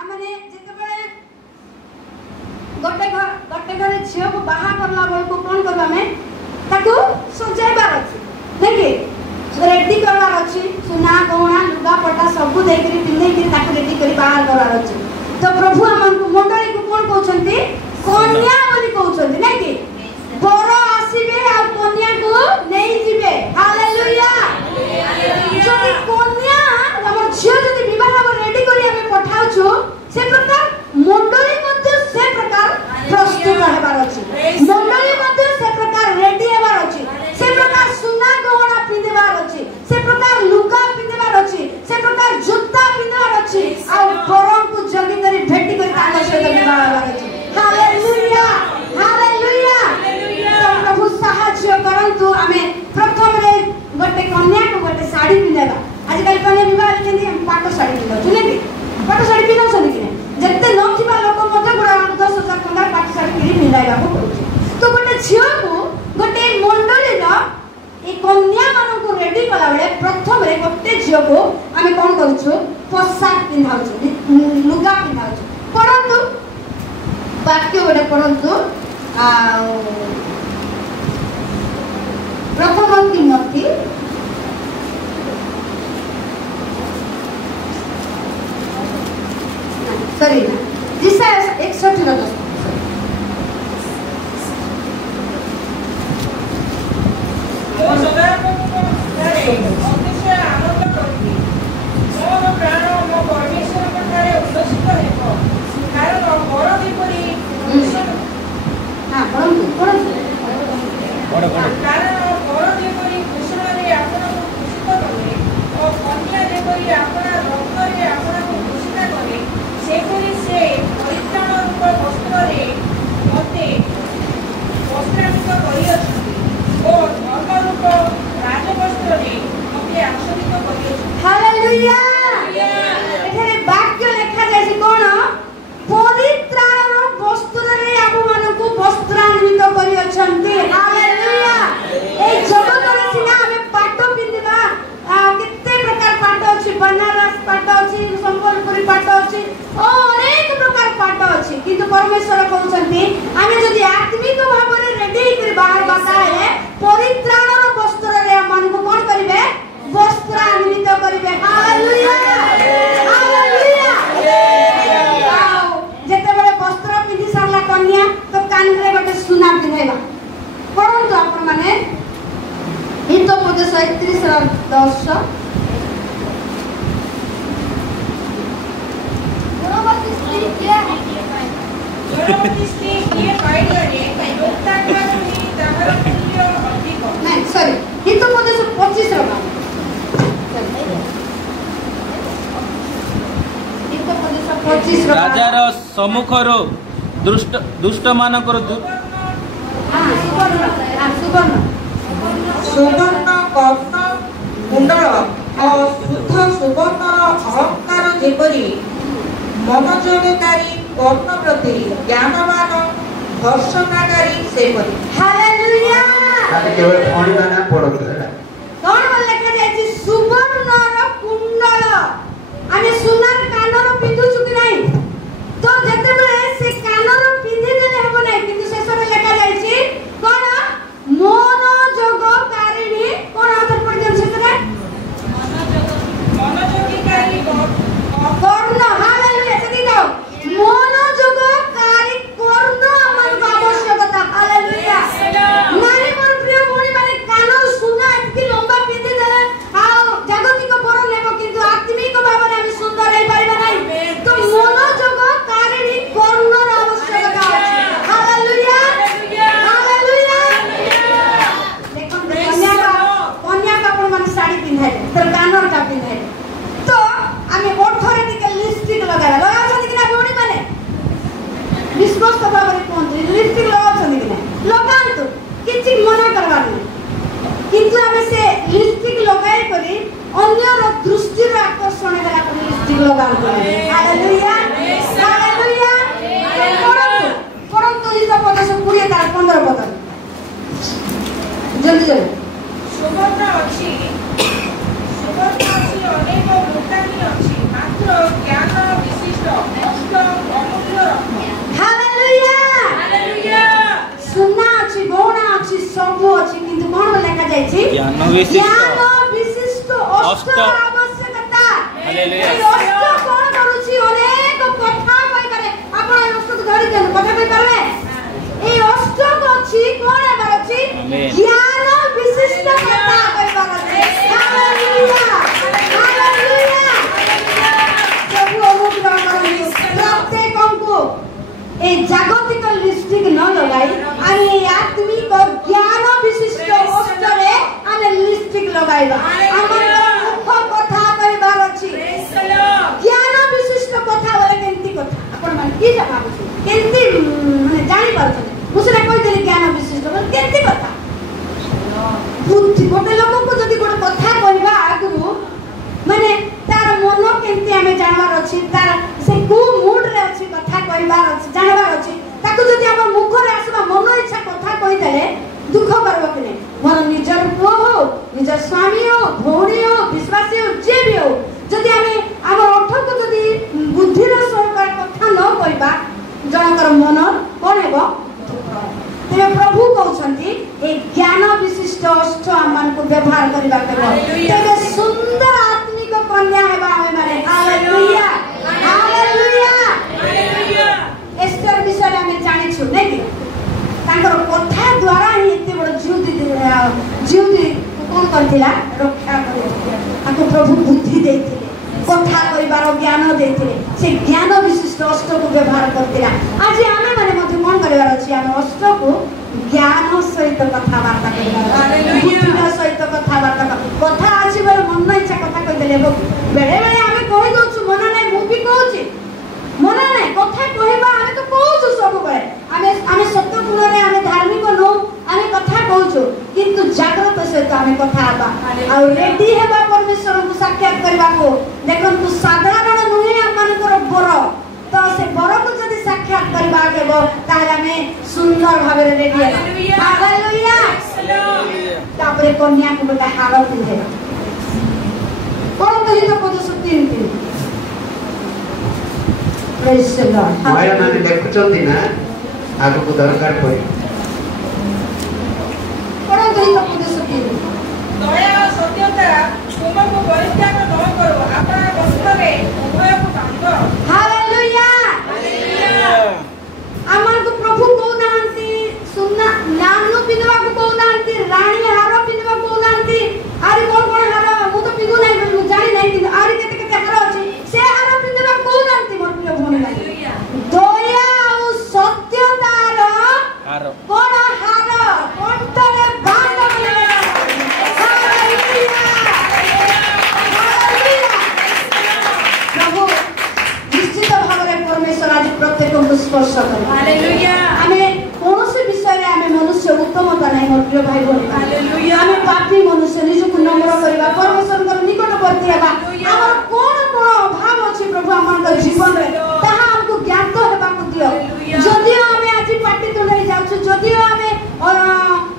आमने जेतेबेले गोटे घर झील को बाहा करला बेल को कौन करबा में ताको सजाइबार अछि देखि रेडी करबार अछि सुना गहना लुगा पटा सब देकरी पिंधे के ताको रेडी करी बाहर करबार अछि तो प्रभु हमन को मंडली को कौन कहउछंती कन्या बोली कहउछंती नै कि बर आसीबे आ कन्या को नहीं जिबे हालेलुया जदि कन्या हमर झील जदि विवाह रेडी करी हमें पठाउछु से प्रकार मंडली मध्ये से प्रकार प्रस्तुत हेबार अछि मंडली मध्ये से प्रकार रेडी हेबार अछि से प्रकार सुना गहना पिंधबार अछि से प्रकार लुगा पिंधबार अछि से प्रकार जूता पिंधबार अछि आ परम को जल्दी करी भेटी करी ताना से विवाह हेबार अछि हालेलुया हालेलुया तो प्रभु सहाय्य करंतु हमें प्रथम रे गोटे कन्या को गोटे साड़ी पिंधबा आज कल कन्या विवाह केंदी हम पाटो साड़ी पिंधो सुने कि पाटो साड़ी पिंधो सुने कि जत्ते नथिबा लोक मध्ये गुरा 10,000 टका पाटो साड़ी पिंधि पिंधाइबा को पड़ुछि तो गोटे झियो को गोटे मंडली रो ए कन्या मानन को रेडी कला बेले प्रथम रे गोटे झियो को हमें कोन करूछु पोशाक पिंधाउछु लुगा पिंधाउछु परंतु वाक्य गोटे परंतु प्रथम तिमोथी सॉरी ना जिसा 61 रो परमेश्वर कहउछंती आमे जदी आत्मिक भाव रे रेडी कर बाहर बताए परित्राणर वस्त्र रे मन को कोन करिवे वस्त्रान्वित करिवे हालेलुया हालेलुया जेते बेले वस्त्र पिंधि सारला कन्या तो कान रे गोटे सुना पिंधैबा परंतु आपण माने हितोपदेश 31 ର 10 राजार सम्मुखर दुष्ट मानकर सुवर्ण कर्ण कुंडल और शुद्ध सुवर्ण अलंकार जेपरी मनोजोगकारी कर्ण प्रति ज्ञानवान दर्शनाकारी सेपरी हालेलुया ताके केवल फणी माना पड़त है कोन लिखा जाय सुवर्ण कुंडल आमे सुनार कानर पिंधु चुकी नाही तो जते बेले से कानर पिंधि देले हेबो नाही किंतु शेषर लिखा जाय कोन मनोजोगकारिणी कोन आदर पढ़ियन सेतरे मनोजोगकारी कर्ण हालेलुया सेति दो मनोजोगकारी कर्ण मन आवश्यकता हालेलुया नारी मोर प्रिय भौणी माने कानर सुना एतकी लंबा पिंधि देले आ जागतिक पर लेबो किंतु आत्मिक भावना हम सुंदर हे पाइबा नाही तो मनोजोगकारिणी कर्णर आवश्यकता अछि हालेलुया हालेलुया देखो कन्या का अपन मन साड़ी पिंधाइ तर कानर का पिंधाइ तो आमे ओठरे टिके लिपस्टिक लगाला छथि कि ना भौणी माने विश्वास भाव रे कोन लिपस्टिक लगा छथि कि ना लगांतु किछि मना करबा नै किंतु हमें से लिपस्टिक लगाई करी अन्यर दृष्टि रे आकर्षण होला पर लिपस्टिक लगांतु हालेलुया हालेलुया परंतु इस पद से 20 तार 15 पद जल्दी जल्दी सुवर्ण अछि अनेक मोटानी अछि मात्र ज्ञान विशिष्ट ଯାଇଛି ଜ୍ଞାନ ବିଶିଷ୍ଟ ଜ୍ଞାନ ବିଶିଷ୍ଟ ଅଷ୍ଟ ଅଷ୍ଟ ଆବଶ୍ୟକତା। ହାଲେଲୁୟା। এই অষ্ট কোন করুছি অনেক কথা কইপারে আপন এই অষ্টକୁ ধରି দিଅନ୍ତୁ କଥା কইপারবে এই অষ্টক ଅଛି কোন ହେବାର ଅଛି ଆମେନ୍। ଜ୍ଞାନ ବିଶିଷ୍ଟ କଥା কইবার ଅଛି ହାଲେଲୁୟା ହାଲେଲୁୟା ପ୍ରଭୁ ଅନୁଗ୍ରହ କରନ୍ତୁ ପ୍ରତ୍ୟେକଙ୍କୁ এই জাগতিক লিপস্টিক ন লগাই আমি এই আত্মিক জ্ঞান বিশিষ্ট অষ্টরে আমি লিপস্টিক লগাইবা আমার মুখ কথা কইবার ଅଛି জ্ঞান বিশিষ্ট কথা বলে কেমতি কথা আপন মানে কি ভাবুছি কেমতি মানে জানি পারছেন মুসলা কই দেলি জ্ঞান বিশিষ্ট বলে কেমতি কথা বুদ্ধি গোটে লোকକୁ যদি গোটে কথা কইবা আগু মানে তার মন কেমতি আমি জানবার ଅଛି তার সে কো মুড রে ଅଛି কথা কইবার ଅଛି জানবার ଅଛି তাকে যদি আমার মুখরে আসবা মন ইচ্ছা কথা কই দেলে দুঃখ করব কি নাই মোর নিজর পুଅ হো নিজর স্বামী হো ভৌণী হো বিশ্বাসী হো যে বি হো যদি আমি আমার অর্থকে যদি বুদ্ধির সহকারে কথা ন কইবা জনকর মন কোন হেব তেবে প্রভু কହୁଛନ୍ତି এই জ্ঞান বিশিষ্ট অষ্ট আমানକୁ ব্যবহার করিবা কেব তেবে সুন্দর আত্মিক কন্যা হেবা আমি মানে হালেলুয়া হালেলুয়া এস্তের বিষয়ে আমি জানিছু নাকি তাଙ୍କର কথা দ্বারা ହିଁ ଏତେ ବଡ଼ ଝିଉଦି কোন କରିଥିଲା ରକ୍ଷା କରିଥିଲା ତାକୁ ପ୍ରଭୁ ବୁଦ୍ଧି ଦେଇଥିଲେ କଥା କହିବାର ଜ୍ଞାନ ଦେଇଥିଲେ ସେ ଜ୍ଞାନ ବିଶିଷ୍ଟ ଅଷ୍ଟକୁ ବ୍ୟବହାର କରିଥିଲା ଆଜି ଆମେ ମାନେ ମଧ୍ୟ କଣ କରିବାର ଅଛି ଆମ ଅଷ୍ଟକୁ ଜ୍ଞାନ ସହିତ କଥାବାର୍ତ୍ତା କରିବାର ଅଛି ବୁଦ୍ଧିର ସହିତ କଥାବାର୍ତ୍ତା କଥା ଅଛି ବୋଲେ ମନ ଇଚ୍ଛା କଥା କହିଦେଲେ ବେଳେ ବେଳେ ଆମେ କହି ଦଉଛୁ ମନ ନାହିଁ ମୁଁ ବି କହୁଛି মনে নাই কথা কইবা আমি তো কହୁଛୁ ସବୁବେଳେ ଆମେ ସତ୍ୟ ଗୁଣରେ ଆମେ ଧାର୍ମିକ ନଉ ଆମେ କଥା କହୁଛୁ କିନ୍ତୁ ଜାଗ୍ରତ ସହିତ ଆମେ କଥା ହେବା ଆଉ ରେଡି ହେବା ପରମେଶ୍ୱରଙ୍କୁ ସାକ୍ଷାତ କରିବାକୁ ଦେଖନ୍ତୁ ସାଧାରଣ ନୁହେଁ ଆମମାନଙ୍କର ବର ତ ସେ ବରକୁ ଯଦି ସାକ୍ଷାତ କରିବା ହେବ ତାହେଲେ ଆମେ ସୁନ୍ଦର ଭାବରେ ରେଡି ହେବା ହାଲେଲୁୟା ତାପରେ କନ୍ୟାକୁ ଗୋଟେ ହାର ପିନ୍ଧେଇବା ପରନ୍ତୁ ହିତ ପଦସ 3 Praise the Lord. ମହିଳା ମାନେ ଦେଖୁଛନ୍ତି ନା ଆଗକୁ ଦରକାର ପଡେ ପରନ୍ତୁ ହିତ ପଦସ 3 ଦୟା ଓ ସତ୍ୟ ଦ୍ୱାରା ତୁମକୁ ପରିତ୍ୟାଗ ନ କରୁ ଆପଣ ବସ୍ତ୍ରରେ ଉଭୟକୁ ବାନ୍ଧ ହାଲେଲୁୟା ଆମକୁ ପ୍ରଭୁ କହୁନାହାନ୍ତି ସୁନା ନାନୁ ପିନ୍ଧିବାକୁ କହୁନାହାନ୍ତି ରାଣୀ ହାର ପିନ୍ଧିବାକୁ କହୁନାହାନ୍ତି ଆରେ କଣ ହାର ମୁଁ ତ ପିନ୍ଧୁ ନାହିଁ ମୁଁ ଜାଣି ନାହିଁ କିନ୍ତୁ ଆରେ କେତେ କେତେ ହାର ଅଛି ସେ ହାର ପିନ୍ଧିବାକୁ କହୁନାହାନ୍ତି ମୋର ପ୍ରିୟ ଭଉଣୀ ଦୟା ଆଉ ସତ୍ୟତାର ହାର କଣ ହାର କଣ୍ଠରେ ବାନ୍ଧ ପ୍ରଭୁ ନିଶ୍ଚିତ ଭାବରେ ପରମେଶ୍ୱର ଆଜି ପ୍ରତ୍ୟେକଙ୍କୁ ସ୍ପର୍ଶ କରେ ଆମେ କୌଣସି ବିଷୟରେ ଆମେ ମନୁଷ୍ୟ ଉତ୍ତମତା ନାହିଁ ମୋର ପ୍ରିୟ ଭାଇ ଭଉଣୀ ଆମେ ପାପୀ ମନୁଷ୍ୟ ନିଜକୁ ନମ୍ର କରିବା ପରମେଶ୍ୱରଙ୍କର ନିକଟବର୍ତ୍ତୀ ହେବା ଆମର କଣ କଣ ଅଭାବ ଅଛି ପ୍ରଭୁ ଆମର ଜୀବନରେ ତାହା ଆମକୁ ଜ୍ଞାତ ହେବାକୁ ଦିଅ ଯଦିଓ ଆମେ ଆଜି ପାଟି ତୁଣ୍ଡାଇ ଯାଉଛୁ ଯଦିଓ ଆମେ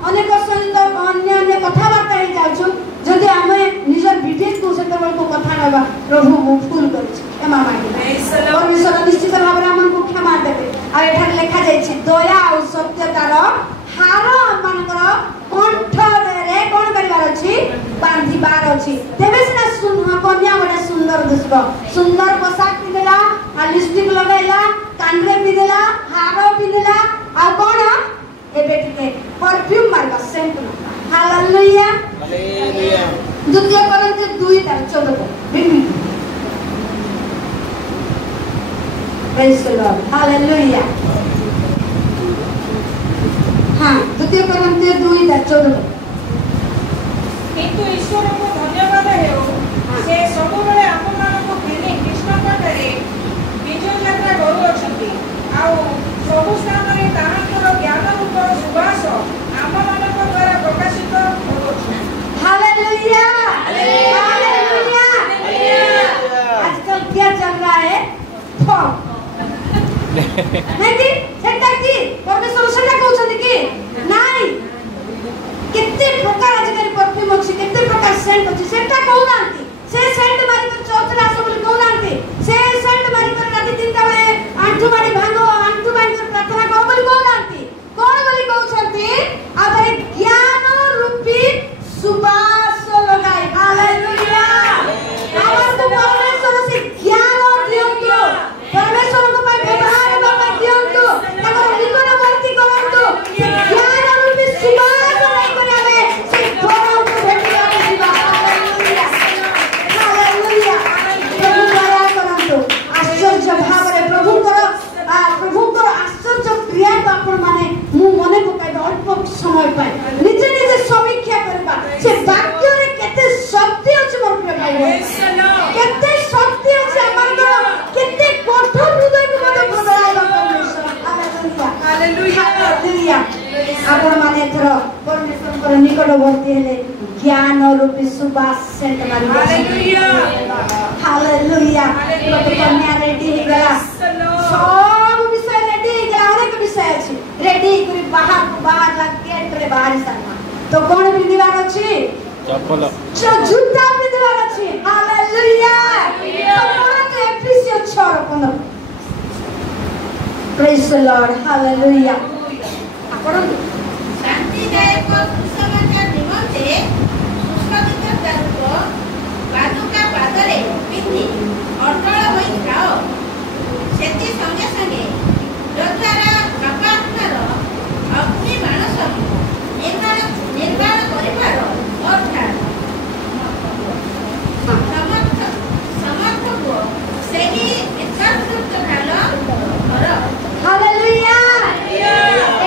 ଅନେକ ସହିତ ଅନ୍ୟ କଥାବାର୍ତ୍ତା ହେଇ ଯାଉଛୁ ଯଦି ଆମେ ନିଜର ବିବେକକୁ ସେତେବେଳକୁ କଥା ନେବା ପ୍ରଭୁ ମୁଁ ଭୁଲ କରିଛି କ୍ଷମା ମାଗିବା ପରମେଶ୍ୱର ନିଶ୍ଚିତ ଭାବରେ ଆମକୁ କ୍ଷମା ଦେବେ ଆଉ ଏଠାରେ ଲେଖାଯାଇଛି ଦୟା ଆଉ ସତ୍ୟତାର ହାର ଆମମାନଙ୍କର କଣ୍ଠରେ କଣ କରିବାର ଅଛି ବାନ୍ଧିବାର ଅଛି ତେବେ ସିନା କନ୍ୟା ଗୋଟେ ସୁନ୍ଦର ଦିଶିବ ସୁନ୍ଦର ପୋଷାକ ପିନ୍ଧିଲା ଲିପଷ୍ଟିକ ଲଗାଇଲା କାନରେ ପିନ୍ଧିଲା ହାର ପିନ୍ଧିଲା ଆଉ କଣ ଏବେ ଟିକେ ପରଫ୍ୟୁମ ମାରିବା ସେଣ୍ଟ ହାଲେଲୁୟା ହାଲେଲୁୟା ଦ୍ୱିତୀୟ କରନ୍ତି 2:14 Praise the Lord. Hallelujah. हाँ द्वितीय कोरिन्थीय 2:14 କିନ୍ତୁ ଈଶ୍ୱରଙ୍କୁ ଧନ୍ୟବାଦ ହେଉ ସେ ସବୁବେଳେ ଆପଣମାନଙ୍କୁ ଘେନି କୃଷ୍ଣଙ୍କଠାରେ ବିଜୟ ଯାତ୍ରା କରୁଅଛନ୍ତି ଆଉ ସବୁ ସ୍ଥାନରେ ତାହାଙ୍କର ଜ୍ଞାନ ରୂପ ସୁବାସ ଆମମାନଙ୍କ ଦ୍ୱାରା ପ୍ରକାଶିତ ହେଉଅଛି Hallelujah. Hallelujah. आजकल क्या चल रहा है फॉग नहीं कि सेटा की परमेश्वर सेटा कहउछथि कि नाही केते प्रकार आजकल परफ्यूम अछि केते प्रकार सेंट अछि सेटा कहउनांती से सेंट मारी कर चौथरा सब कहउनांती से सेंट मारी कर राती 3टा बेले आंठु मारी भांगो आंठु मारी कर प्रार्थना कहो बोली कहउनांती कोन बोली कहउछथि आबे ज्ञान रूपी ନିକଟବର୍ତ୍ତୀ ହେଲେ ଜ୍ଞାନ ରୂପୀ ସୁବାସ ସେଣ୍ଟ ମାରି ହାଲେଲୁୟା। ଗୋଟେ କନ୍ୟା ରେଡି ହେଇଗଲା, ସବୁ ବିଷୟ ରେଡି ହେଇଗଲା, ଅନେକ ବିଷୟ ଅଛି ରେଡି ହେଇକରି ବାହାରଲା ଗେଟରେ ବାହାରି ସାରିଲା। ତ କଣ ପିନ୍ଧିବାର ଅଛି? ଚପଲ ଜୁତା ପିନ୍ଧିବାର ଅଛି। ହାଲେଲୁୟା। ଏଫେସିୟ 6:15 ପ୍ରେଜ୍ ଦ ଲର୍ଡ। ହାଲେଲୁୟା। ଆପଣ ଶାନ୍ତିଦାୟକ ସୁସମାଚାର ନିମନ୍ତେ ସୁଶୋଭିତ ପାଦୁକା ପାଦରେ ପିନ୍ଧି ଅଟଳ ହୋଇ ଥାଅ। ସେଥି ସଙ୍ଗେ ସଙ୍ଗେ ଯଦ୍ୱାରା ପାପାତ୍ମାର ଅଗ୍ନି ବାଣ ସବୁ ନିର୍ବାଣ କରିବାର ଅର୍ଥାତ୍ ସମର୍ଥ ହୁଅ। ସେହି ଏକାକୃତ ଢାଲ ଧର। ହାଲେଲୁୟା।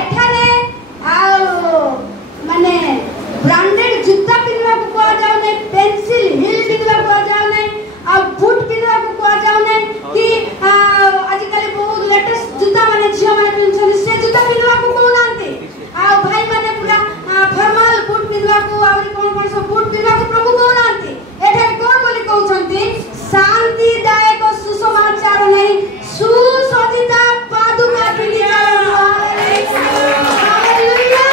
ଏଠାରେ ଆଉ ମାନେ ବ୍ରାଣ୍ଡେଡ ଜୁତା ପିନ୍ଧିବାକୁ କୁହାଯାଉ ନାହିଁ, ପେନ୍ସିଲ ହିଲ୍ ପିନ୍ଧିବାକୁ କୁହାଯାଉ ନାହିଁ, ଆଉ ବୁଟ ପିନ୍ଧିବାକୁ କୁହାଯାଉ ନାହିଁ, କି ଆଜିକାଲି ବହୁତ ଲେଟେଷ୍ଟ ଜୁତା ମାନେ ଝିଅ ମାନେ ପିନ୍ଧୁଛନ୍ତି ସେ ଜୁତା ପିନ୍ଧିବାକୁ କହୁନାହାନ୍ତି। ଆଉ ଭାଇ ମାନେ ପୁରା ଫର୍ମାଲ ବୁଟ ପିନ୍ଧିବାକୁ ଆହୁରି କଣ କଣ ସବୁ ବୁଟ ପିନ୍ଧିବାକୁ ପ୍ରଭୁ କହୁନାହାନ୍ତି। ଏଠାରେ କଣ ବୋଲି କହୁଛନ୍ତି? ଶାନ୍ତିଦାୟକ ସୁସମାଚାର ନେଇ ସୁସଜ୍ଜିତ ପାଦୁକା ପିନ୍ଧି ଚାଲନ୍ତୁ। ହାଲେଲୁୟା।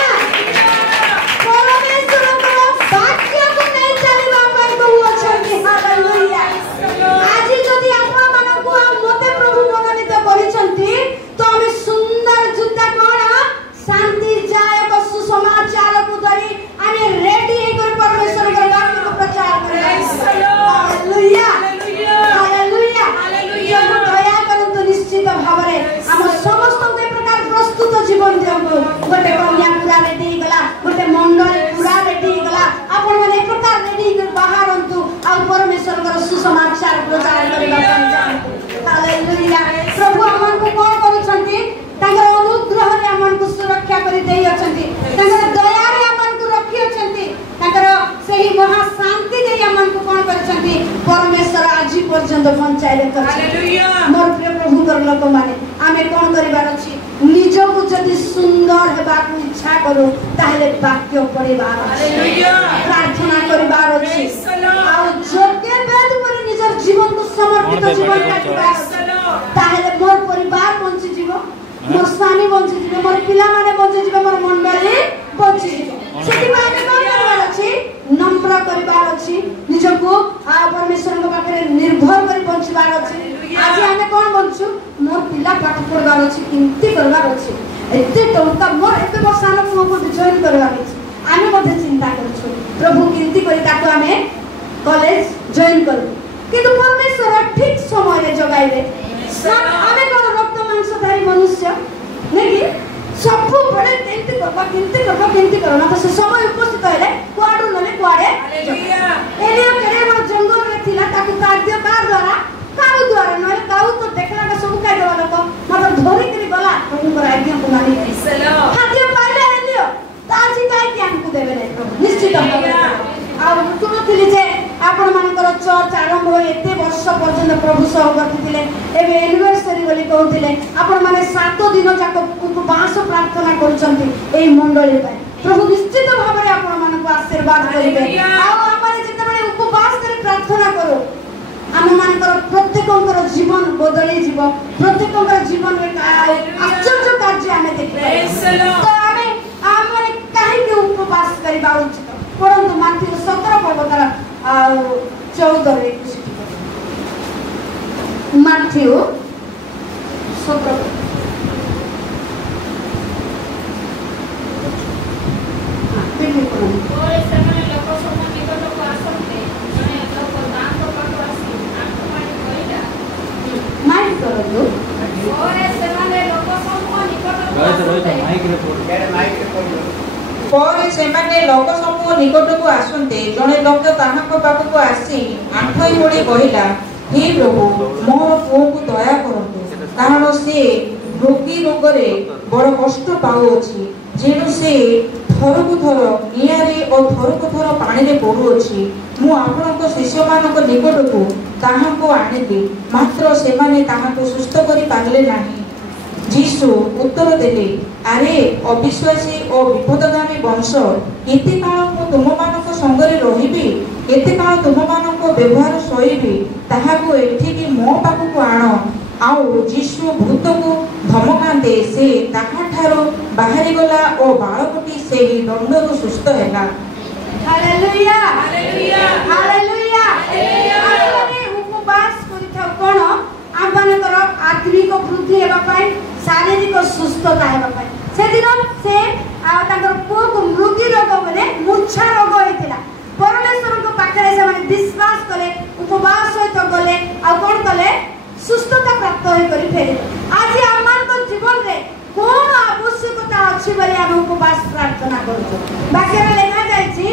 ପରମେଶ୍ୱରଙ୍କର ବାକ୍ୟକୁ ନେଇ ଚାଲିବା ପାଇଁ କହୁଅଛନ୍ତି। ହାଲେଲୁୟା। ଆଜି ଯଦି ଆପଣମାନଙ୍କୁ ଆଉ ମୋତେ ପ୍ରଭୁ ମନୋନୀତ କରିଛନ୍ତି ତ ଆମେ ସୁନ୍ଦର ଜୁତା କଣ ଶାନ୍ତିଦାୟକ ସୁସମାଚାରକୁ ଧରି ଆମେ ରେଡି ହେଇକରି ପରମେଶ୍ୱରଙ୍କର ବାକ୍ୟକୁ ପ୍ରଚାର କରିବା। ହାଲେଲୁୟା। ହାଲେଲୁୟା। ଦୟା କରନ୍ତୁ ନିଶ୍ଚିତ ଭାବରେ ଆମ ସମସ୍ତଙ୍କୁ ଏ ପ୍ରକାର ପ୍ରସ୍ତୁତ ଜୀବନ ଦିଅନ୍ତୁ। ଗୋଟେ କନ୍ୟା ପୁରା ରେଡି ହେଇଗଲା, ଗୋଟେ ମଣ୍ଡଳୀ ପୁରା ରେଡି ହେଇଗଲା, ଆପଣମାନେ ଏ ପ୍ରକାର ରେଡି ହେଇକରି ବାହାରନ୍ତୁ ଆଉ ପରମେଶ୍ୱରଙ୍କର ସୁସମାଚାର ପ୍ରଚାର କରିବା ପାଇଁ ଯାଆନ୍ତୁ। ହାଲେଲୁୟା। ପ୍ରଭୁ ଆମକୁ କଣ କରୁଛନ୍ତି? ତାଙ୍କର ଅନୁଗ୍ରହରେ ଆମକୁ ସୁରକ୍ଷା କରି ଦେଇ ଅଛନ୍ତି, ତାଙ୍କର ଦୟାରେ ଆମକୁ ରଖିଅଛନ୍ତି, ତାଙ୍କର ସେହି ମହା ଶାନ୍ତି ଦେଇ ଆମକୁ କଣ କରିଛନ୍ତି? ପରମେଶ୍ୱର ଆଜି ପର୍ଯ୍ୟନ୍ତ ବଞ୍ଚାଇ ରଖିଛନ୍ତି। ମୋର ପ୍ରିୟ ପ୍ରଭୁଙ୍କର ଲୋକମାନେ, ଆମେ କଣ କରିବାର ଅଛି? ନିଜକୁ ଯଦି ସୁନ୍ଦର ହେବାକୁ ଇଚ୍ଛା କରୁ ତାହେଲେ ବାକ୍ୟ ପଢିବାର ଅଛି, ପ୍ରାର୍ଥନା କରିବାର ଅଛି, ଆଉ ଯୋଗ୍ୟ ବେଦ କରି ନିଜର ଜୀବନକୁ ସମର୍ପିତ ଜୀବନ କାଟିବାର ଅଛି। ତାହେଲେ ମୋର ପରିବାର ବଞ୍ଚିଯିବ, ମୋର ସ୍ୱାମୀ ବଞ୍ଚିଯିବେ, ମୋର ପିଲାମାନେ ବଞ୍ଚିଯିବେ, ମୋର ମଣ୍ଡଳୀ ବଞ୍ଚିଯିବ। ସେଥିପାଇଁ ଆମେ କଣ କରିବାର ଅଛି? ନମ୍ର କରିବାର ଅଛି, ନିଜକୁ ପରମେଶ୍ୱରଙ୍କ ପାଖରେ ନିର୍ଭର କରି ବଞ୍ଚିବାର ଅଛି। ଆଜି ଆମେ କଣ ବଞ୍ଚୁ? ମୋର ପିଲା ପାଠ ପଢିବାର ଅଛି, କେମିତି କରିବାର ଅଛି, ଏତେ ଟଙ୍କା ମୋର ଏତେ ବର୍ଷ ଆମ ପୁଅକୁ ଜଏନ୍ କରିବାର ଅଛି। ଆମେ ମଧ୍ୟ ଚିନ୍ତା କରୁଛୁ ପ୍ରଭୁ କେମିତି କରି ତାକୁ ଆମେ କଲେଜ ଜଏନ୍ କରୁ, କିନ୍ତୁ ପରମେଶ୍ୱର ଠିକ ସମୟରେ ଯୋଗାଇବେ। ଆମେ କଣ ରକ୍ତ ମାଂସଧାରୀ ମନୁଷ୍ୟ ନାଇଁ? ସବୁବେଳେ କେମିତି କରିବା ମାତ୍ର ସେ ସମୟ ଉପସ୍ଥିତ ହେଲେ କୁଆଡୁ ନହେଲେ କୁଆଡେ। ଜଙ୍ଗଲରେ ଥିଲା, ତାକୁ ଖାଦ୍ୟ କାହା ଦ୍ୱାରା? କାଉ ଦ୍ୱାରା, ନହେଲେ କାଉ ତ ଦେଖିଲାଟା ସବୁ ଖାଇଦେବା ଲୋକ, ମାତ୍ର ଧରିକିରି ଗଲା ପ୍ରଭୁଙ୍କର ଆଜ୍ଞାକୁ ମାନି ଖାଦ୍ୟ ପାଇଲେ ଏଲିଓ ତ ଆଜି କାହିଁକି ଆମକୁ ଦେବେ ନାହିଁ ପ୍ରଭୁ? ନିଶ୍ଚିତ ଭାବରେ। ଆଉ ଶୁଣୁଥିଲି ଯେ ଆପଣମାନଙ୍କର ଚର୍ଚ୍ଚ ଆରମ୍ଭ ହୋଇ ଏତେ ବର୍ଷ ପର୍ଯ୍ୟନ୍ତ ପ୍ରଭୁ ସହ କରିଥିଲେ, ଏବେ ଆନିଭର୍ସରୀ ବୋଲି କହୁଥିଲେ, ଆପଣମାନେ 7 ଦିନ ଯାକ ଉପବାସ ପ୍ରାର୍ଥନା କରୁଛନ୍ତି ଏହି ମଣ୍ଡଳୀ ପାଇଁ। ପ୍ରଭୁ ନିଶ୍ଚିତ ଭାବରେ ଆପଣମାନଙ୍କୁ ଆଶୀର୍ବାଦ କରିବେ। ଆଉ ଆମେ ଯେତେବେଳେ ଉପବାସ କରି ପ୍ରାର୍ଥନା କରୁ, ଆମମାନଙ୍କର ପ୍ରତ୍ୟେକଙ୍କର ଜୀବନ ବଦଳି ଯିବ, ପ୍ରତ୍ୟେକଙ୍କର ଜୀବନରେ ଆଶ୍ଚର୍ଯ୍ୟ କାର୍ଯ୍ୟ ଆମେ ଦେଖିପାରିବା। ତ ଆମେ କାହିଁକି ଉପବାସ କରିବା ଉଚିତ? ପଢନ୍ତୁ ମାଥିଉ 17 ପର୍ବ ତାର 14 ମାଥିଉ 17। ସେମାନେ ଲୋକ ସବୁ ନିକଟକୁ ଆସନ୍ତେ, ଜଣେ ଲୋକ ତାଙ୍କ ପାଖକୁ ଆସି ଆଣ୍ଠୁ ମାଡ଼ି କହିଲା, ମାଇକ୍ କରନ୍ତୁ। ସେମାନେ ଲୋକ ସମୂହ ନିକଟକୁ ପରେ ସେମାନେ ଲୋକ ସମୂହ ନିକଟକୁ ଆସନ୍ତେ, ଜଣେ ଲୋକ ତାହାଙ୍କ ପାଖକୁ ଆସି ଆଣ୍ଠୁଇ ପଡ଼ି କହିଲା, ହେ ପ୍ରଭୁ, ମୋ ପୁଅକୁ ଦୟା କରନ୍ତୁ, କାରଣ ସେ ରୋଗୀ ରୋଗରେ ବଡ଼ କଷ୍ଟ ପାଉଅଛି, ଯେଣୁ ସେ ଥରକୁ ଥର ନିଆଁରେ ଓ ଥରକୁ ଥର ପାଣିରେ ପଡୁଅଛି। ମୁଁ ଆପଣଙ୍କ ଶିଷ୍ୟମାନଙ୍କ ନିକଟକୁ ତାହାଙ୍କୁ ଆଣିଲି, ମାତ୍ର ସେମାନେ ତାହାଙ୍କୁ ସୁସ୍ଥ କରିପାରିଲେ ନାହିଁ। ଯୀଶୁ ଉତ୍ତର ଦେଲେ, ଆରେ ଅବିଶ୍ୱାସୀ ଓ ବିପଦଗାମୀ ବଂଶ, କେତେ କାଳ ମୁଁ तुमମାନଙ୍କ संगरे रहिबी एते काल तुमମାନଙ୍କ व्यवहार सहिबी ताहाको एठिकी मो पाखକୁ आण आउ जीशु भूतको धमकांदे से ताहाठारो बाहरी गला ओ बाळकोटी सेही दंडରୁ सुस्थ ହେଲା। हालेलुया हालेलुया हालेलुया ଆମେ ଉପବାସ କରିଥାଉ କଣ ଆମମାନଙ୍କର ଆତ୍ମିକ ବୃଦ୍ଧି ହେବା ପାଇଁ ଶାରୀରିକ ସୁସ୍ଥତା ହେବା ପାଇଁ। ସେଦିନ ସେ ତାଙ୍କର ପୁଅକୁ ମୃଗୀ ରୋଗ ମାନେ ମୂର୍ଚ୍ଛା ରୋଗ ହେଇଥିଲା। ପରମେଶ୍ୱରଙ୍କ ପାଖରେ ସେମାନେ ବିଶ୍ୱାସ କଲେ, ଉପବାସ ସହିତ ଗଲେ ଆଉ କଣ କଲେ ସୁସ୍ଥତା ପ୍ରାପ୍ତ ହୋଇକରି ଫେରିଲେ। ଆଜି ଆମମାନଙ୍କ ଜୀବନରେ କଣ ଆବଶ୍ୟକତା ଅଛି ବୋଲି ଆମେ ଉପବାସ ପ୍ରାର୍ଥନା କରୁଛୁ। ବାକ୍ୟରେ ଲେଖା ଯାଇଛି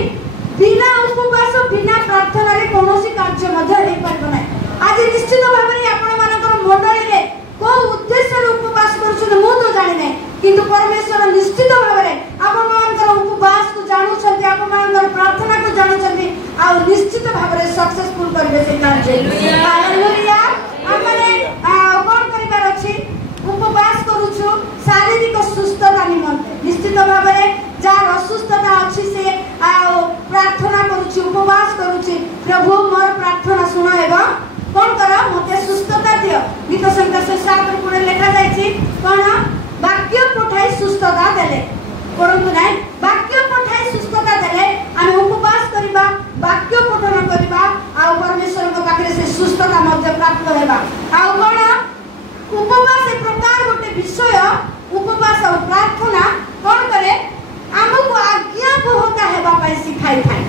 ବିନା ଉପବାସ ବିନା ପ୍ରାର୍ଥନାରେ କୌଣସି କାର୍ଯ୍ୟ ମଧ୍ୟ ହେଇପାରିବ ନାହିଁ। ଆଜି ନିଶ୍ଚିତ ଭାବରେ ଆପଣମାନଙ୍କର ମଣ୍ଡଳୀରେ କୋଉ ଉଦ୍ଦେଶ୍ୟରେ ଉପବାସ କରୁଛନ୍ତି ମୁଁ ତ ଜାଣିନାହିଁ, କିନ୍ତୁ ପରମେଶ୍ୱର ନିଶ୍ଚିତ ଭାବରେ ଆପଣମାନଙ୍କର ଉପବାସକୁ ଜାଣୁଛନ୍ତି, ଆପଣମାନଙ୍କର ପ୍ରାର୍ଥନାକୁ ଜାଣୁଛନ୍ତି ଆଉ ନିଶ୍ଚିତ ଭାବରେ ସକ୍ସେସଫୁଲ କରିବେ ସେ କାର୍ଯ୍ୟ। ହାଲେଲୁୟା। ଆମେ କଣ କରିବାର ଅଛି? ଉପବାସ କରୁଛୁ ଶାରୀରିକ ସୁସ୍ଥତା ନିମନ୍ତେ। ନିଶ୍ଚିତ ଭାବରେ ଯାହାର ଅସୁସ୍ଥତା ଅଛି ସେ ପ୍ରାର୍ଥନା କରୁଛି, ଉପବାସ କରୁଛି, ପ୍ରଭୁ ମୋର ପ୍ରାର୍ଥନା ଶୁଣ ଏବଂ କଣ କର ମୋତେ ସୁସ୍ଥତା ଦିଅ। ଗୀତ ସଂଖ୍ୟା 7 ଲେଖା ଯାଇଛି କଣ ବାକ୍ୟ ପଠାଇ ସୁସ୍ଥତା ଦେଲେ କରନ୍ତୁ ନାହିଁ, ବାକ୍ୟ ପଠାଇ ସୁସ୍ଥତା ଦେଲେ ଆମେ ଉପବାସ କରିବା, ବାକ୍ୟ ପଠନ କରିବା ଆଉ ପରମେଶ୍ୱରଙ୍କ ପାଖରେ ସେ ସୁସ୍ଥତା ମଧ୍ୟ ପ୍ରାପ୍ତ ହେବା। ଆଉ କଣ ଉପବାସ ଏ ପ୍ରକାର ଗୋଟେ ବିଷୟ, ଉପବାସ ଆଉ ପ୍ରାର୍ଥନା କଣ କରେ ଆମକୁ ଆଜ୍ଞାବହତା ହେବା ପାଇଁ ଶିଖାଇଥାଏ।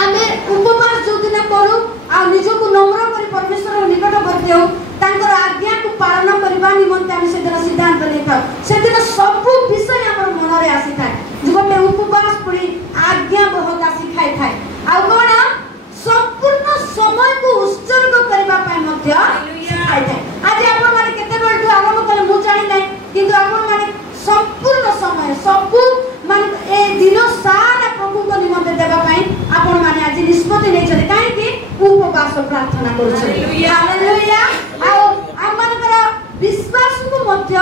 ଆମେ ଉପବାସ ଯୋଉଦିନ କରୁ ଆଉ ନିଜକୁ ନମ୍ର କରି ପରମେଶ୍ୱର ନିକଟ କରିଦେଉ, ତାଙ୍କର ଆଜ୍ଞାକୁ ପାଳନ କରିବା ନିମନ୍ତେ ଆମେ ସେଦିନ ସିଦ୍ଧାନ୍ତ ନେଇଥାଉ। ସେଦିନ ସବୁ ବିଷୟ ଆମର ମନରେ ଆସିଥାଏ। ଗୋଟେ ଉପବାସ ପରି ଆଜ୍ଞାବହତା ଶିଖାଇଥାଏ। ଆଉ କଣ ସମ୍ପୂର୍ଣ୍ଣ ସମୟକୁ ଉତ୍ସର୍ଗ କରିବା ପାଇଁ ମଧ୍ୟ ଶିଖାଇଥାଏ। ଆଜି ଆପଣମାନେ କେତେବେଳଠୁ ଆରମ୍ଭ କଲେ ମୁଁ ଜାଣିନାହିଁ, କିନ୍ତୁ ଆପଣମାନେ ସମ୍ପୂର୍ଣ୍ଣ ସମୟ ସବୁ ମାନେ ଏ ଦିନ ସାରା ପ୍ରଭୁଙ୍କ ନିମନ୍ତେ ଦେବା ପାଇଁ ଆପଣମାନେ ଆଜି ନିଷ୍ପତ୍ତି ନେଇଛନ୍ତି। କାହିଁକି? ଉପବାସ ପ୍ରାର୍ଥନା କରୁଛନ୍ତି। ହାଲେଲୁୟା। ଆଉ ଆମମାନଙ୍କର ବିଶ୍ୱାସକୁ ମଧ୍ୟ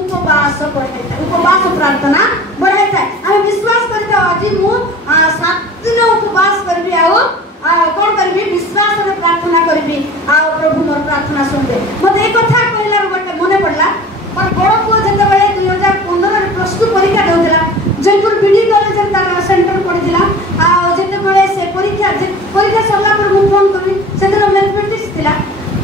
ଉପବାସ ବଢ଼ାଇଥାଏ, ଉପବାସ ପ୍ରାର୍ଥନା ବଢ଼ାଇଥାଏ। ଆମେ ବିଶ୍ୱାସ କରିଥାଉ ଆଜି ମୁଁ 7 ଦିନ ଉପବାସ କରିବି ଆଉ କଣ କରିବି ବିଶ୍ୱାସରେ ପ୍ରାର୍ଥନା କରିବି ଆଉ ପ୍ରଭୁ ମୋର ପ୍ରାର୍ଥନା ଶୁଣିବେ। ମୋତେ ଏ କଥା କହିଲା ଗୋଟେ ମନେ ପଡ଼ିଲା, ମୋର ବଡ଼ ପୁଅ ଯେତେବେଳେ 2015ରେ +2 ପରୀକ୍ଷା ଦେଉଥିଲା, ଜୟପୁର ବିଡି କଲେଜରେ ତାର ସେଣ୍ଟର ପଡ଼ିଥିଲା। ଆଉ ଯେତେବେଳେ ସେ ପରୀକ୍ଷା ସରିଲା ପରେ ମୁଁ ଫୋନ୍ କଲି, ସେଦିନ ମ୍ୟାଥମେଟିକ୍ସ ଥିଲା।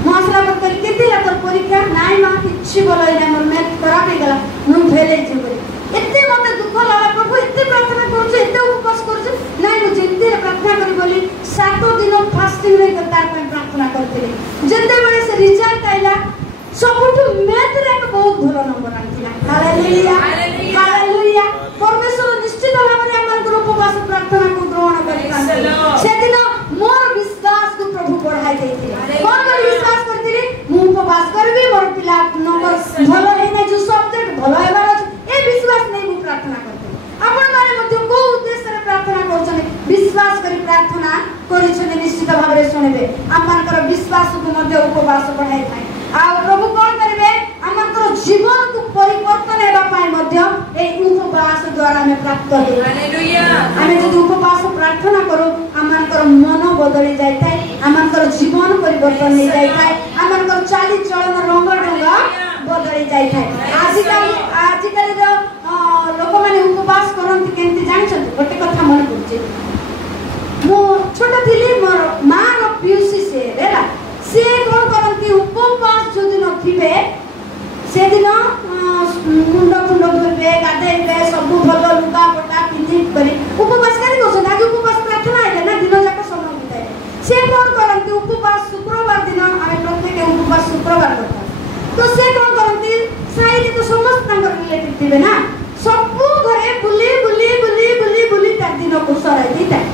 ମୁଁ ଆସିଲା ପରେ କହିଲି କେତେ ହେଲା ତୋର ପରୀକ୍ଷା? ନାଇଁ ମା କିଛି ଭଲ ହେଇନା, ମୋର ମ୍ୟାଥ ଖରାପ ହେଇଗଲା, ମୁଁ ଫେଲ୍ ହେଇଛି ବୋଲି। ଏତେ ମୋତେ ଦୁଃଖ ଲାଗିଲା, ପ୍ରଭୁ ଏତେ ପ୍ରାର୍ଥନା କରୁଛୁ, ଏତେ ଉପବାସ କରୁଛୁ। ନାଇଁ ମୁଁ ଯେମିତି ପ୍ରାର୍ଥନା କରି ବୋଲି 7 ଦିନ ଫାଷ୍ଟିଂ ରହି ତାର ପାଇଁ ପ୍ରାର୍ଥନା କରିଥିଲି। ଯେତେବେଳେ ସେ ରିଜଲ୍ଟ ଆଇଲା ସବୁଠୁ ମ୍ୟାଥରେ ଏକ ବହୁତ ଭଲ ନମ୍ବର ଆଣିଥିଲା। Hallelujah hallelujah. ପରମେଶ୍ୱର ନିଶ୍ଚିତ ଭାବରେ ଆମମାନଙ୍କର ଉପବାସ ପ୍ରାର୍ଥନାକୁ ଗ୍ରହଣ କରିଥାନ୍ତି। ସେଦିନ ମୋର ବିଶ୍ୱାସକୁ ପ୍ରଭୁ ବଢ଼ାଇ ଦେଇଥିଲେ। କଣ କରି ବିଶ୍ୱାସ କରିଥିଲି? ମୁଁ ଉପବାସ କରିବି, ମୋର ପିଲା ନମ୍ବର ଭଲ ହେଇନାହିଁ, ଯୋଉ ସବଜେକ୍ଟ ଭଲ ହେବାର ଅଛି, ଏ ବିଶ୍ୱାସ ନେଇ ମୁଁ ପ୍ରାର୍ଥନା କରିଥିଲି। ଆପଣମାନେ ମଧ୍ୟ କୋଉ ଉଦ୍ଦେଶ୍ୟରେ ପ୍ରାର୍ଥନା କରୁଛନ୍ତି? ବିଶ୍ୱାସ କରି ପ୍ରାର୍ଥନା କରିଛନ୍ତି, ନିଶ୍ଚିତ ଭାବରେ ଶୁଣିବେ। ଆମମାନଙ୍କର ବିଶ୍ୱାସକୁ ମଧ୍ୟ ଉପବାସ ବଢ଼ାଇଥାଏ। ଆଉ ପ୍ରଭୁ କଣ କରିବେ? ଆମମାନଙ୍କର ଜୀବନକୁ ପରିବର୍ତ୍ତନ ହେବା ପାଇଁ ମଧ୍ୟ এই ଉପବାସ ଦ୍ୱାରା ଆମେ ପ୍ରାପ୍ତ ହେଉ। ଆମେ ଯଦି ଉପବାସ ପ୍ରାର୍ଥନା କରୁ ଆମମାନଙ୍କର ମନ ବଦଳି ଯାଇଥାଏ, ଆମମାନଙ୍କର ଜୀବନ ପରିବର୍ତ୍ତନ ହେଇଯାଇଥାଏ, ଆମମାନଙ୍କର ଚାଲିଚଳନ ରଙ୍ଗ ଢଙ୍ଗ ବଦଳି ଯାଇଥାଏ। ଆଜିକାଲିର ଲୋକମାନେ ଉପବାସ କରନ୍ତି କେମିତି ଜାଣିଛନ୍ତି? ଗୋଟେ କଥା ମନେ ପଡୁଛି, ମୁଁ ଛୋଟ ଥିଲି, ମୋର ମାର ପିଉସୀ ସେ ହେଲା, ସେ କଣ କରନ୍ତି ଉପବାସ ଯୋଉଦିନ ଥିବେ ସେଦିନ ମୁଣ୍ଡ ଫୁଣ୍ଡ ଧୋଇବେ, ଗାଧେଇବେ, ସବୁ ଭଲ ଲୁଗା ପଟା ପିନ୍ଧି କରି ଉପବାସ କାହିଁ କରୁଛନ୍ତି? ଆଜି ଉପବାସ ପ୍ରାର୍ଥନା ହେଲେ ନା ଦିନ ଯାକ ସମୟ ବିତାଇବେ। ସେ କଣ କରନ୍ତି ଉପବାସ ଶୁକ୍ରବାର ଦିନ, ଆମେ ପ୍ରତ୍ୟେକ ଉପବାସ ଶୁକ୍ରବାର କରିଥାଉ, ତ ସେ କଣ କରନ୍ତି ସାହିରେ ତ ସମସ୍ତଙ୍କର ରିଲେଟିଭ ଥିବେ ନା, ସବୁ ଘରେ ବୁଲି ବୁଲି ବୁଲି ବୁଲି ବୁଲି ତାର ଦିନକୁ ସରାଇ ଦେଇଥାଏ।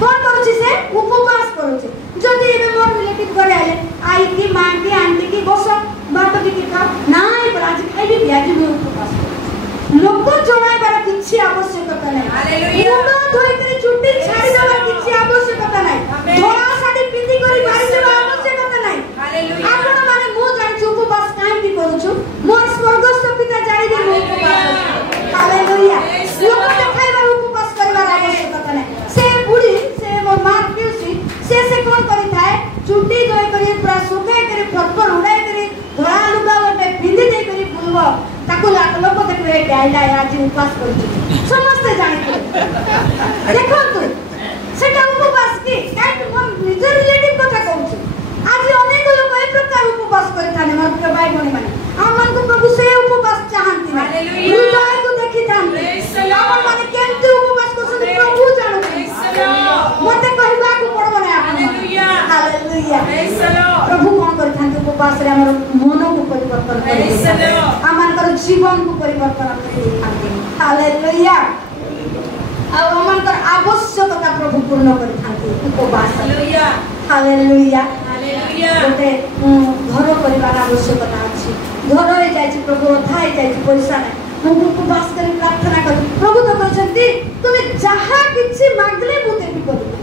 କଣ କରୁଛି ସେ? ଉପବାସ କରୁଛି। ଯଦି ଏବେ ମୋର ରିଲେଟିଭ ଘରେ ଆଇଲେ ଆଇ କି ମା କି ଆଣ୍ଟି କି ବସ ଭାତ ଟିକେ ଖାଅ, ନାଇଁ ଆଜି ଖାଇବି କି, ଆଜି ମୁଁ ଉପବାସ କରୁଛି। ଲୋକ ଜଣାଇବାର କିଛି ଆବଶ୍ୟକତା ନାହିଁ, ମୁଣ୍ଡ ଧୋଇକରି ଚୁଟି ଛାଡ଼ିଦେବାର କିଛି ଆବଶ୍ୟକତା ନାହିଁ, ଧଳା ଶାଢ଼ୀ ପିନ୍ଧି କରି ବାହାରିବା ଆବଶ୍ୟକତା ନାହିଁ। ଆପଣମାନେ ମୁଁ ଜାଣିଛୁ ଉପବାସ କାହିଁକି କରୁଛୁ? ମୋର ସ୍ୱର୍ଗସ୍ଥ ପିତା ଜାଣିବେ ମୁଁ ଉପବାସ କରୁଛି। ହାଲେଲୁୟା। ଲୋକ ଦେଖାଇବାର ଉପବାସ କରିବାର ଆବଶ୍ୟକତା ଏଇଟା ଆଜି ଉପାସ କରୁଛି ସମସ୍ତେ ଜାଣିଥିଲେ ଦେଖନ୍ତୁ ସେଟା ଉପବାସ କି କାହିଁକି ମୋ ନିଜ ରିଲେଟିଭ କଥା କହୁଛି ଆଜି ଅନେକ ଲୋକ ଏ ପ୍ରକାର ଉପବାସ କରିଥାନ୍ତି ମୋର ପ୍ରିୟ ଭାଇ ଭଉଣୀ ମାନେ ଆମମାନଙ୍କୁ ପ୍ରଭୁ ସେ ଉପବାସ ଚାହାନ୍ତି ହୃଦୟକୁ ଦେଖିଥାନ୍ତି ଆପଣମାନେ କେମିତି ଉପବାସ କରୁଛନ୍ତି ପ୍ରଭୁ ଜାଣନ୍ତି ମତେ କହିବାକୁ ପଡିବ ନାହିଁ ହାଲେଲୁୟା ପ୍ରଭୁ କଣ କରିଥାନ୍ତି ଉପବାସରେ ଆମର ମନକୁ ପରିବର୍ତ୍ତନ କରିଥାନ୍ତି ଆମମାନଙ୍କର ଜୀବନକୁ ପରିବର୍ତ୍ତନ କରିଥାନ୍ତି ହାଲେଲୁୟା ଆଉ ଆମମାନଙ୍କର ଆବଶ୍ୟକତା ପ୍ରଭୁ ପୂର୍ଣ୍ଣ କରିଥାନ୍ତି ଉପବାସ ହାଲେଲୁୟା ଗୋଟେ ଘର କରିବାର ଆବଶ୍ୟକତା ଅଛି ଘର ହେଇଯାଇଛି ପ୍ରଭୁ ଅଧା ହେଇଯାଇଛି ପଇସା ନାହିଁ ମୁଁ ଉପବାସ କରି ପ୍ରାର୍ଥନା କଲି ପ୍ରଭୁ ତ କହିଛନ୍ତି ତୁମେ ଯାହା କିଛି ମାଗିଲେ ମୁଁ ଦେବି କରିବି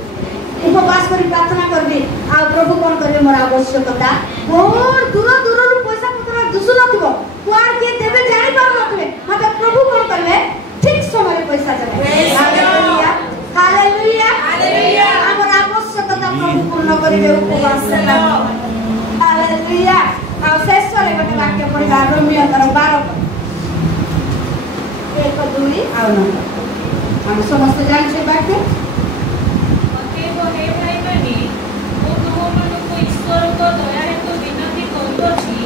ଉପବାସ କରି ପ୍ରାର୍ଥନା କରିବି ଆଉ ପ୍ରଭୁ କଣ କରିବେ ମୋର ଆବଶ୍ୟକତା ବହୁତ ଦୂର ଦୂରରୁ ପଇସା ପତ୍ର ଦିଶୁନଥିବ କୁଆଡେ କିଏ ଦେବେ ଜାଣିପାରୁନଥିବେ ମତେ ପ୍ରଭୁ କଣ କରିବେ ଠିକ ସମୟରେ ପଇସା ଦେବେ ହାଲେଲୁୟା ହାଲେଲୁୟା ହାଲେଲୁୟା ଆମର ଆବଶ୍ୟକତା ପ୍ରଭୁ ପୂର୍ଣ୍ଣ କରିବେ ଉପବାସ ହାଲେଲୁୟା ଆଉ ଶେଷରେ ଗୋଟେ ବାକ୍ୟ ପଢିବା ରୋମିଓଙ୍କର 12 1 2 ଆଉ 9 ଆମେ ସମସ୍ତେ ଜାଣିଛେ ବାକ୍ୟ ଈଶ୍ୱରଙ୍କ ଦୟା ହେତୁ ବିନତି କରୁଅଛି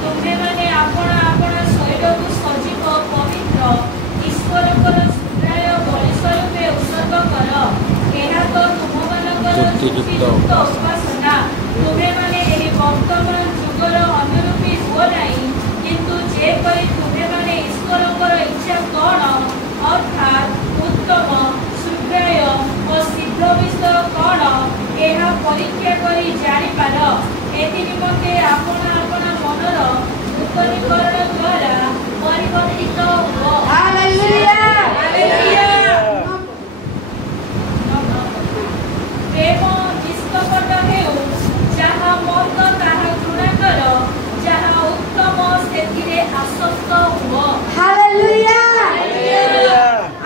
ତୁମେମାନେ ଆପଣ ଆପଣ ଶରୀରକୁ ସଜୀବ ପବିତ୍ର ଈଶ୍ୱରଙ୍କର ସୁଦ୍ରାୟ ବଳି ସ୍ୱରୂପେ ଉତ୍ସର୍ଗ କର ଏହା ତ ତୁମମାନଙ୍କର ଯୁକ୍ତିଯୁକ୍ତ ଉପାସନା ତୁମେମାନେ ଏହି ବର୍ତ୍ତମାନ ଯୁଗର ଅନୁରୂପୀ ହୁଅ ନାହିଁ କିନ୍ତୁ ଯେପରି ତୁମେମାନେ ଈଶ୍ୱରଙ୍କର ଇଚ୍ଛା କ'ଣ ଅର୍ଥାତ୍ ଉତ୍ତମ ସୁଗ୍ରାହ୍ୟ ଓ ସିଦ୍ଧ ବିଷୟ କ'ଣ ଏହା ପରୀକ୍ଷା କରି ଜାଣିପାର ଏଥି ନିମନ୍ତେ ଆପଣ ଆପଣ ମନର ନୂତନୀକରଣ ଦ୍ୱାରା ପରିବର୍ତ୍ତିତ ହୁଅ ହାଲେଲୁୟା ହାଲେଲୁୟା ପ୍ରେମ ନିଷ୍କପଟ ହେଉ ଯାହା ମନ୍ଦ ତାହା ଘୃଣା କର ଯାହା ଉତ୍ତମ ସେଥିରେ ଆସକ୍ତ ହୁଅ ହାଲେଲୁୟା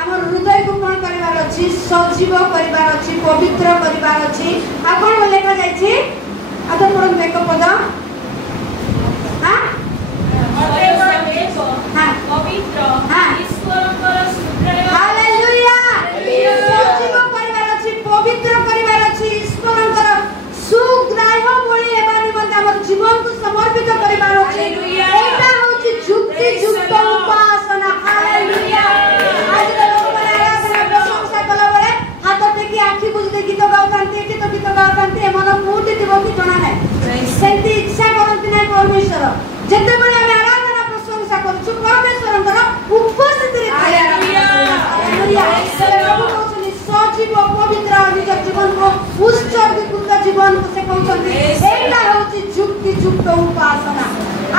ଆମର ହୃଦୟକୁ କଣ କରିବାର ଅଛି ସଜୀବ କରିବାର ଅଛି ପବିତ୍ର କରିବାର ଅଛି ଆଉ କଣ ଲେଖା ଯାଇଛି ଆଉ ତ ପଢନ୍ତୁ ଏକ ପଦ ପବିତ୍ର ଈଶ୍ୱରଙ୍କର ସୁଗ୍ରାହ୍ୟ ହାଲେଲୁୟା ସଜୀବ କରିବାର ଅଛି ପବିତ୍ର କରିବାର ଅଛି ଈଶ୍ୱରଙ୍କର ସୁଗ୍ରାହ୍ୟ ବଳି ହେବା ନିମନ୍ତେ ଆମର ଜୀବନକୁ ସମର୍ପିତ କରିବାର ଅଛି ଏଇଟା ହେଉଛି ଯୁକ୍ତିଯୁକ୍ତ ଉପାସନା ହାଲେଲୁୟା ଆଜିର ଲୋକମାନେ ଆରାଧନା ପ୍ରଶଂସା କଲାବେଳେ ହାତ ଟେକି ଆଖି ବୁଜି ଗୀତ ଗାଉଥାନ୍ତି ଏଠି ତ ଗୀତ ଗାଉଥାନ୍ତି ଏମାନ କୋଉଠି ଥିବ କି ଜଣା ନାହିଁ ସେମିତି ଇଚ୍ଛା କରନ୍ତି ନାହିଁ ପରମେଶ୍ୱର ଯେତେବେଳେ ଆମେ ଆରାଧନା ପ୍ରଶଂସା କରୁଛୁ ପରମେଶ୍ୱରଙ୍କର ଉପସ୍ଥିତିରେ ସଜୀବ ପବିତ୍ର ନିଜ ଜୀବନକୁ ଉତ୍ସର୍ଗୀକୃତ ଜୀବନକୁ ସେ କହୁଛନ୍ତି ଏଇଟା ହେଉଛି ଯୁକ୍ତିଯୁକ୍ତ ଉପାସନା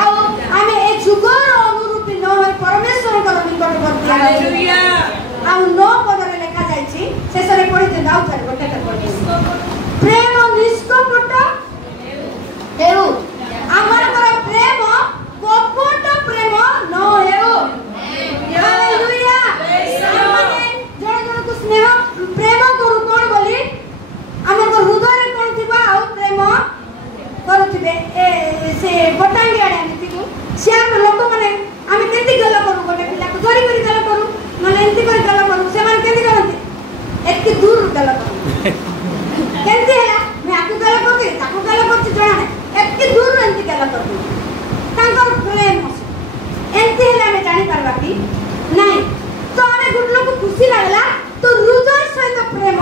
ଆଉ ଆମେ ଏ ଯୁଗର ଅନୁରୂପୀ ନ ହୋଇ ପରମେଶ୍ୱରଙ୍କର ନିକଟବର୍ତ୍ତୀ ଆଉ 9 ପଦରେ ଲେଖା ଯାଇଛି ଶେଷରେ ପଢିଛନ୍ତି ଆଉ ଥରେ ଗୋଟେ ପ୍ରେମ ନିଷ୍କପଟ ହେଉ ଆମମାନଙ୍କର ପ୍ରେମ କପଟ ପ୍ରେମ ନ ହେଉ ହାଲେଲୁୟା ଆମେ ଜଣ ଜଣକୁ ସ୍ନେହ ପ୍ରେମ କରୁ କଣ ବୋଲି ଆମର ହୃଦୟରେ କଣ ଥିବ ଆଉ ପ୍ରେମ କରୁଥିବେ ସେ ବଟାଙ୍ଗି ଆଡ଼େ ଆମେ ଥିବୁ ସିଆର ଲୋକମାନେ ଆମେ କେମିତି ଗଲ କରୁ ଗୋଟେ ପିଲାକୁ ଧରି କରି ଗଲ କରୁ ନହେଲେ ଏମିତି କରି ଗଲ କରୁ ସେମାନେ କେମିତି କରନ୍ତି ଏତିକି ଦୂର ଗଲ କରୁ କେମିତି ହେଲା ମୁଁ ଆକୁ ଗଲ କରୁଛି ତାକୁ ଗଲ କରୁଛି ଜଣା ନାହିଁ ଏତିକି ଦୂର ଏମିତି ଗଲ କରୁଛି ତାଙ୍କର ପ୍ରେମ ଏମିତି ହେଲେ ଆମେ ଜାଣିପାରିବା କି ନାଇଁ ତ ଆମେ ଗୋଟେ ଲୋକ ଖୁସି ଲାଗିଲା ତ ହୃଦୟ ସହିତ ପ୍ରେମ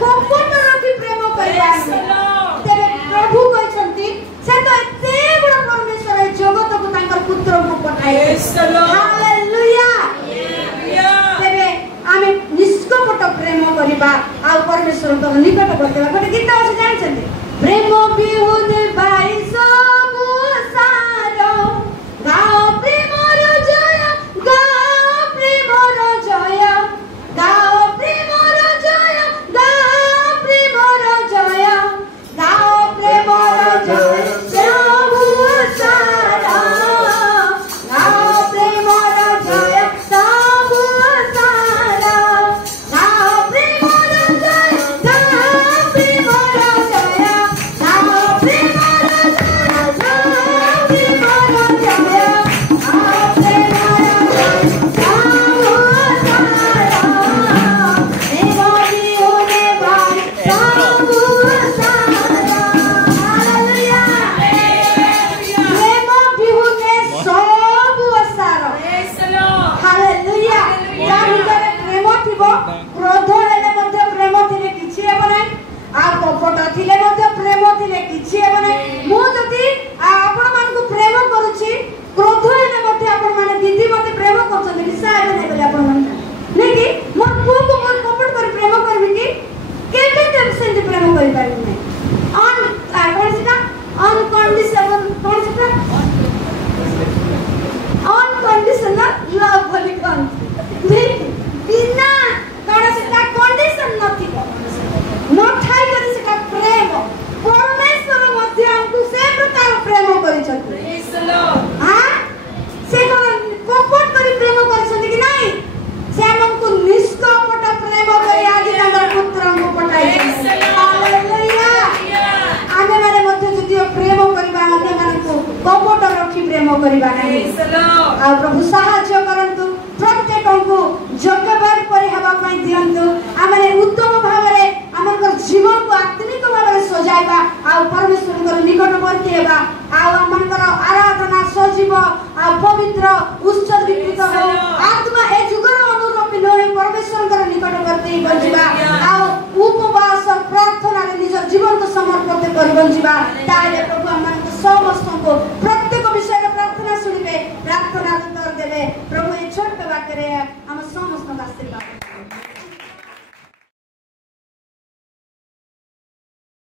କପଟ ରଖି ପ୍ରେମ କରିବା ତେବେ ପ୍ରଭୁ କହିଛନ୍ତି ସେ ତ ଏତେ ବଡ଼ ପରମେଶ୍ୱର ଏ ଜଗତକୁ ତାଙ୍କର ପୁତ୍ରକୁ ପଠାଇଲେ ହାଲେଲୁୟା ତେବେ ଆମେ ନିଷ୍କପଟ ପ୍ରେମ କରିବା ଆଉ ପରମେଶ୍ୱରଙ୍କ ନିକଟବର୍ତ୍ତୀ ହେବା ଗୋଟେ ଗୀତ ଅଛି ଜାଣିଛନ୍ତି ପ୍ରେମ ବିହୁନେ ଭାଇ ସବୁ ସାର ଗାଓ ପ୍ରେମର ଜୟ करिबा नहीं आ प्रभु साहाय्य करंतु प्रत्येक को योग्य बर परि हवा पई दियंतु आमने उत्तम भावरे हमर जीवन को आत्मिक भावरे सजाइबा आ परमेश्वर को निकटवर्ती हेबा आ हमर आराधना सजीव आ पवित्र उत्सर्गीकृत हो आत्मा ए जुगर अनुरूपी नहे परमेश्वर को निकटवर्ती बजिबा आ उपवास प्रार्थना रे निज जीवन को समर्पित कर बजिबा ताले